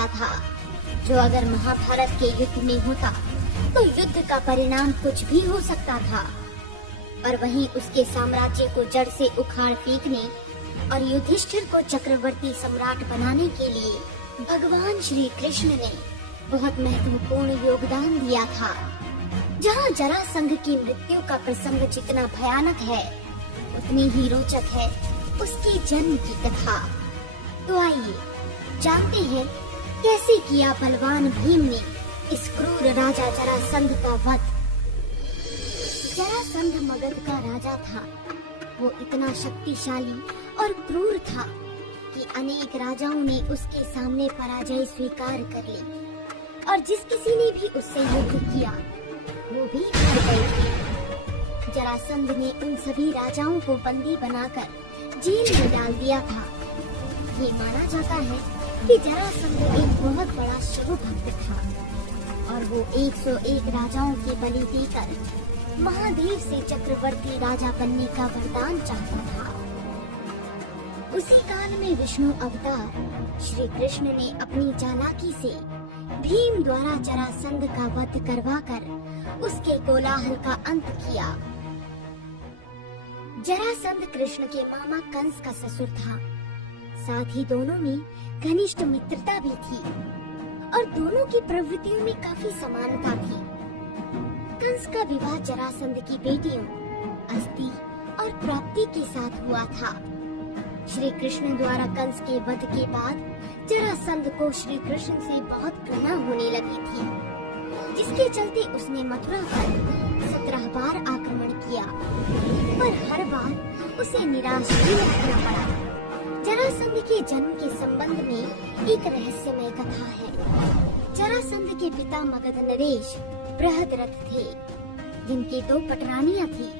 ऐसा था जो अगर महाभारत के युद्ध में होता तो युद्ध का परिणाम कुछ भी हो सकता था, और वहीं उसके साम्राज्य को जड़ से उखाड़ फेंकने और युधिष्ठिर को चक्रवर्ती सम्राट बनाने के लिए भगवान श्री कृष्ण ने बहुत महत्वपूर्ण योगदान दिया था। जहाँ जरासंध की मृत्यु का प्रसंग जितना भयानक है उतनी ही रोचक है उसके जन्म की कथा। तो आइए जानते हैं कैसे किया बलवान भीम ने इस क्रूर राजा जरासंध का वध। जरासंध मगध का राजा था। वो इतना शक्तिशाली और क्रूर था कि अनेक राजाओं ने उसके सामने पराजय स्वीकार कर ली, और जिस किसी ने भी उससे युद्ध किया वो भी हार गए थे। जरासंध ने उन सभी राजाओं को बंदी बनाकर जेल में डाल दिया था। ये माना जाता है कि जरासंध एक बहुत बड़ा शिव भक्त था और वो 101 राजाओं की बलि देकर महादेव से चक्रवर्ती राजा बनने का वरदान चाहता था। उसी काल में विष्णु अवतार श्री कृष्ण ने अपनी चालाकी से भीम द्वारा जरासंध का वध करवाकर उसके कोलाहल का अंत किया। जरासंध कृष्ण के मामा कंस का ससुर था। साथ ही दोनों में घनिष्ठ मित्रता भी थी और दोनों की प्रवृत्तियों में काफी समानता थी। कंस का विवाह जरासंध की बेटियों अस्ति और प्राप्ति के साथ हुआ था। श्री कृष्ण द्वारा कंस के वध के बाद जरासंध को श्री कृष्ण से बहुत घृणा होने लगी थी, जिसके चलते उसने मथुरा पर 17 बार आक्रमण किया, पर हर बार उसे निराश ही रहना पड़ा। जरासंध के जन्म के संबंध में एक रहस्यमय कथा है। जरासंध के पिता मगध नरेश बृहद्रथ थे, जिनकी 2 पटरानियां थी,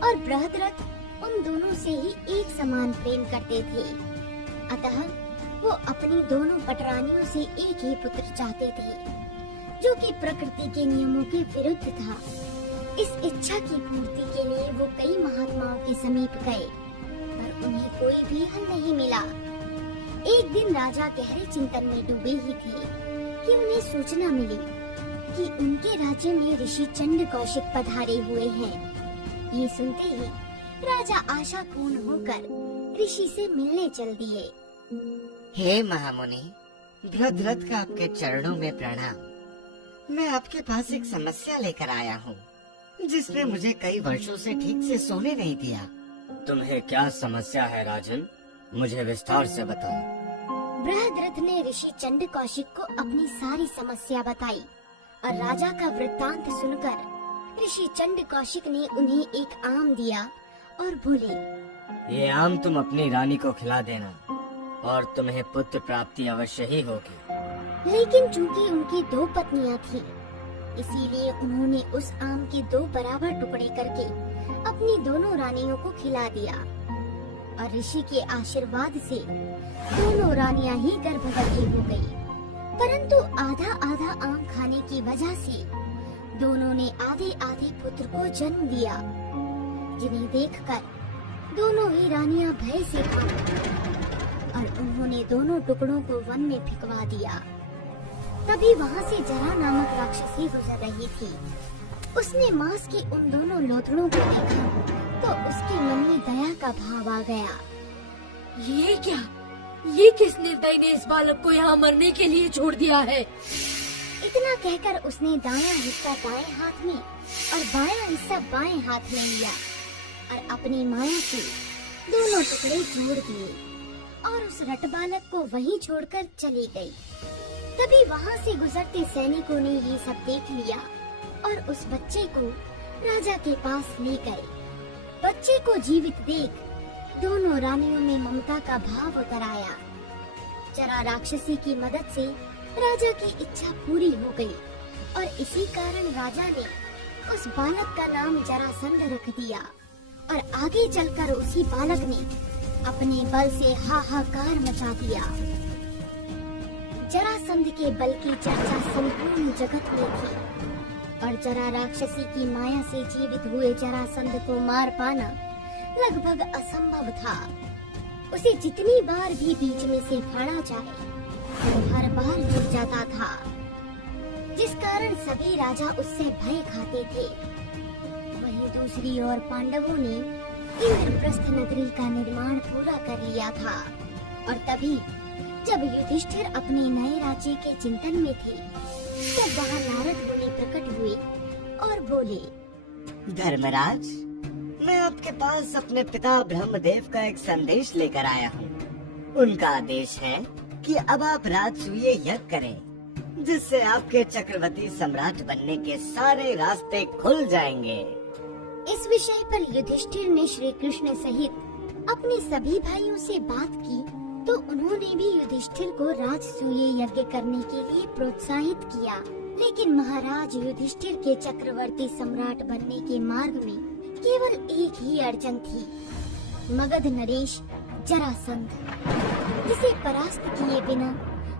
और बृहद्रथ उन दोनों से ही एक समान प्रेम करते थे। अतः वो अपनी दोनों पटरानियों से एक ही पुत्र चाहते थे, जो कि प्रकृति के नियमों के विरुद्ध था। इस इच्छा की पूर्ति के लिए वो कई महात्माओं के समीप गए, पर उन्हें कोई भी हल नहीं मिला। एक दिन राजा गहरे चिंतन में डूबे ही थे कि उन्हें सूचना मिली कि उनके राज्य में ऋषि चंड कौशिक पधारे हुए हैं। ये सुनते ही राजा आशापूर्ण होकर ऋषि से मिलने चल दिए। हे महामुनि, बृहद्रथ का आपके चरणों में प्रणाम। मैं आपके पास एक समस्या लेकर आया हूँ, जिसने मुझे कई वर्षों से ठीक से सोने नहीं दिया। तुम्हें क्या समस्या है राजन? मुझे विस्तार से बताओ। बृहद्रथ ने ऋषि चंड कौशिक को अपनी सारी समस्या बताई, और राजा का वृत्तांत सुनकर ऋषि चंड कौशिक ने उन्हें एक आम दिया और बोले, ये आम तुम अपनी रानी को खिला देना और तुम्हें पुत्र प्राप्ति अवश्य ही होगी। लेकिन चूंकि उनकी 2 पत्नियां थी, इसीलिए उन्होंने उस आम के 2 बराबर टुकड़े करके अपनी दोनों रानियों को खिला दिया, और ऋषि के आशीर्वाद से दोनों रानियां ही गर्भवती हो गयी। परंतु आधा आधा आम खाने की वजह से दोनों ने आधे आधे पुत्र को जन्म दिया, जिन्हें देखकर दोनों ही रानियां भय से भागी और उन्होंने दोनों टुकड़ों को वन में फेंकवा दिया। तभी वहाँ से जरा नामक राक्षसी गुजर रही थी। उसने मांस के उन दोनों लोथड़ों को देखा तो उसके मन में दया का भाव आ गया। ये क्या? ये किस निर्दयी ने इस बालक को यहाँ मरने के लिए छोड़ दिया है? इतना कहकर उसने दायां हिस्सा दाएं हाथ में और बायां हिस्सा बाएं हाथ में लिया और अपनी माया से दोनों टुकड़े जोड़ दिए और उस रट बालक को वहीं छोड़कर चली गई। तभी वहाँ से गुजरते सैनिकों ने ये सब देख लिया और उस बच्चे को राजा के पास ले गए। बच्चे को जीवित देख दोनों रानियों में ममता का भाव उतर आया। जरा राक्षसी की मदद से राजा की इच्छा पूरी हो गई और इसी कारण राजा ने उस बालक का नाम जरासंध रख दिया और आगे चलकर उसी बालक ने अपने बल से हाहाकार मचा दिया। जरासंध के बल की चर्चा संपूर्ण जगत में थी और जरा राक्षसी की माया से जीवित हुए जरासंध को मार पाना लगभग असंभव था। उसे जितनी बार भी बीच में से फाड़ा जाए वो हर बार सभी राजा उससे भय खाते थे। वहीं दूसरी ओर पांडवों ने इंद्रप्रस्थ नगरी का निर्माण पूरा कर लिया था। और तभी जब युधिष्ठिर अपने नए राज्य के चिंतन में थे, तब वहाँ नारद मुनि प्रकट हुए और बोले, धर्मराज, मैं आपके पास अपने पिता ब्रह्मदेव का एक संदेश लेकर आया हूँ। उनका आदेश है कि अब आप राजसूय यज्ञ करें, जिससे आपके चक्रवर्ती सम्राट बनने के सारे रास्ते खुल जाएंगे। इस विषय पर युधिष्ठिर ने श्री कृष्ण सहित अपने सभी भाइयों से बात की, तो उन्होंने भी युधिष्ठिर को राजसूय यज्ञ करने के लिए प्रोत्साहित किया। लेकिन महाराज युधिष्ठिर के चक्रवर्ती सम्राट बनने के मार्ग में केवल एक ही अड़चन थी, मगध नरेश जरासंध, जिसे परास्त किए बिना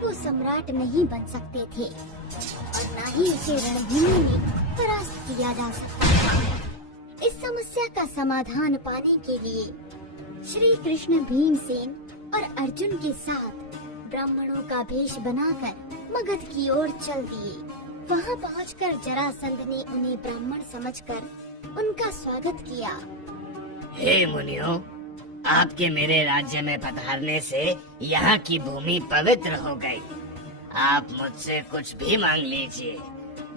वो सम्राट नहीं बन सकते थे और न ही उसे रणभूमि में परास्त किया जा सकता था। इस समस्या का समाधान पाने के लिए श्री कृष्ण भीमसेन और अर्जुन के साथ ब्राह्मणों का भेष बनाकर मगध की ओर चल दिए। वहां पहुंचकर जरासंध ने उन्हें ब्राह्मण समझकर उनका स्वागत किया। हे मुनियों, आपके मेरे राज्य में पधारने से यहाँ की भूमि पवित्र हो गई। आप मुझसे कुछ भी मांग लीजिए,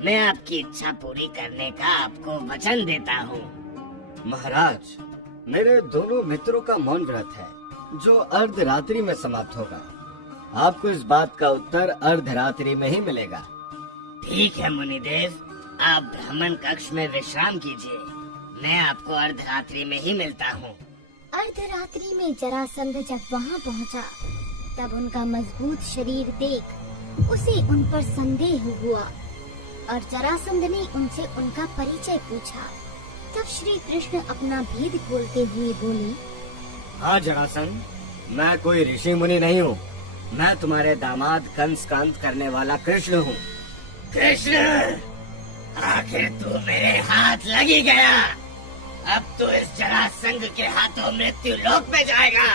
मैं आपकी इच्छा पूरी करने का आपको वचन देता हूँ। महाराज, मेरे दोनों मित्रों का मौन व्रत है जो अर्धरात्रि में समाप्त होगा। आपको इस बात का उत्तर अर्धरात्रि में ही मिलेगा। ठीक है मुनिदेव, आप ब्राह्मण कक्ष में विश्राम कीजिए, मैं आपको अर्धरात्रि में ही मिलता हूँ। अर्धरात्रि में जरासंध जब वहां पहुंचा, तब उनका मजबूत शरीर देख उसे उन पर संदेह हुआ और जरासंध ने उनसे उनका परिचय पूछा। तब श्री कृष्ण अपना भेद खोलते हुए बोले, हाँ जरासंध, मैं कोई ऋषि मुनि नहीं हूँ। मैं तुम्हारे दामाद कंस का अंत करने वाला कृष्ण हूँ। कृष्ण, आखिर तू मेरे हाथ लगी गया। अब तो इस जरासंध के हाथों मृत्यु लोक में जाएगा।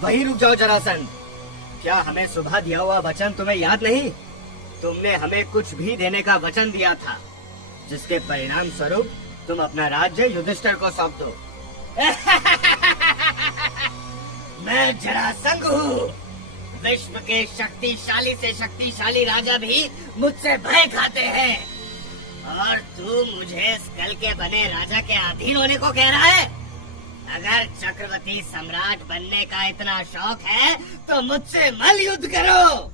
वहीं रुक जाओ जरासंध, क्या हमें सुबह दिया हुआ वचन तुम्हें याद नहीं? तुमने हमें कुछ भी देने का वचन दिया था, जिसके परिणाम स्वरूप तुम अपना राज्य युधिष्ठिर को सौंप दो। मैं जरासंध हूँ। विश्व के शक्तिशाली से शक्तिशाली राजा भी मुझसे भय खाते हैं, और तू मुझे इस कल के बने राजा के अधीन होने को कह रहा है? अगर चक्रवर्ती सम्राट बनने का इतना शौक है तो मुझसे मल्ल युद्ध करो।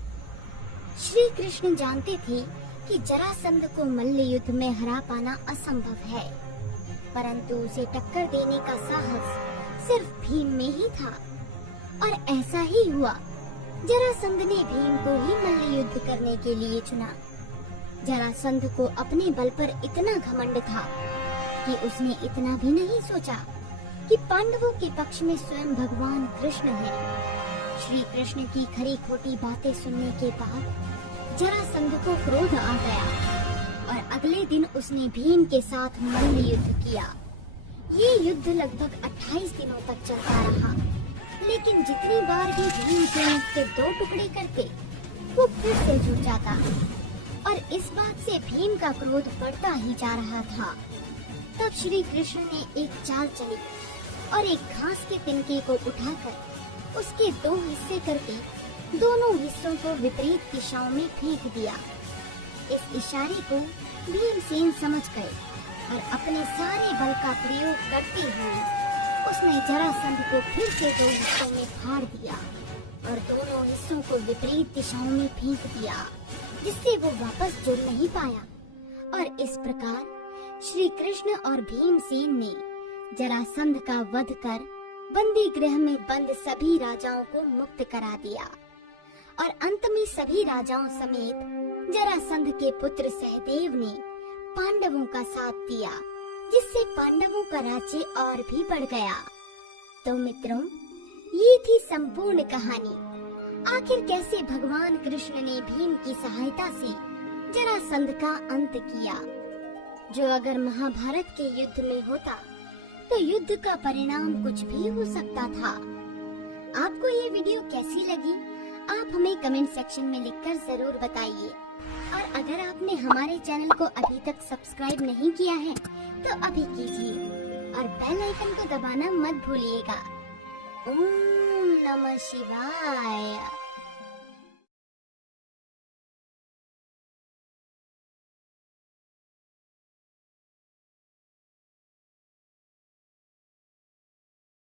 श्री कृष्ण जानते थे कि जरासंध को मल्ल युद्ध में हरा पाना असंभव है, परंतु उसे टक्कर देने का साहस सिर्फ भीम में ही था। और ऐसा ही हुआ। जरासंध ने भीम को ही मल्ल युद्ध करने के लिए चुना। जरासंध को अपने बल पर इतना घमंड था कि उसने इतना भी नहीं सोचा कि पांडवों के पक्ष में स्वयं भगवान कृष्ण है। श्री कृष्ण की खरी खोटी बातें सुनने के बाद जरासंध को क्रोध आ गया और अगले दिन उसने भीम के साथ मल्ल युद्ध किया। ये युद्ध लगभग 28 दिनों तक चलता रहा, लेकिन जितनी बार भी भीम से उसके 2 टुकड़े करते, वो फिर से जुट जाता और इस बात से भीम का क्रोध बढ़ता ही जा रहा था। तब श्री कृष्ण ने एक चाल चली और एक घास के तिनके को उठाकर उसके 2 हिस्से करके दोनों हिस्सों को विपरीत दिशाओं में फेंक दिया। इस इशारे को भीमसेन समझ गए और अपने सारे बल का प्रयोग करते हुए उसने जरासंध को फिर से 2 हिस्सों में फाड़ दिया और दोनों हिस्सों को विपरीत दिशाओं में फेंक दिया, जिससे वो वापस जुड़ नहीं पाया। और इस प्रकार श्री कृष्ण और भीमसेन ने जरासंध का वध कर बंदी गृह में बंद सभी राजाओं को मुक्त करा दिया और अंत में सभी राजाओं समेत जरासंध के पुत्र सहदेव ने पांडवों का साथ दिया, जिससे पांडवों का राज्य और भी बढ़ गया। तो मित्रों, ये थी संपूर्ण कहानी। आखिर कैसे भगवान कृष्ण ने भीम की सहायता से जरासंध का अंत किया, जो अगर महाभारत के युद्ध में होता तो युद्ध का परिणाम कुछ भी हो सकता था। आपको ये वीडियो कैसी लगी आप हमें कमेंट सेक्शन में लिखकर जरूर बताइए। और अगर आपने हमारे चैनल को अभी तक सब्सक्राइब नहीं किया है तो अभी कीजिए और बेल आइकन को दबाना मत भूलिएगा। ओम नमः शिवाय।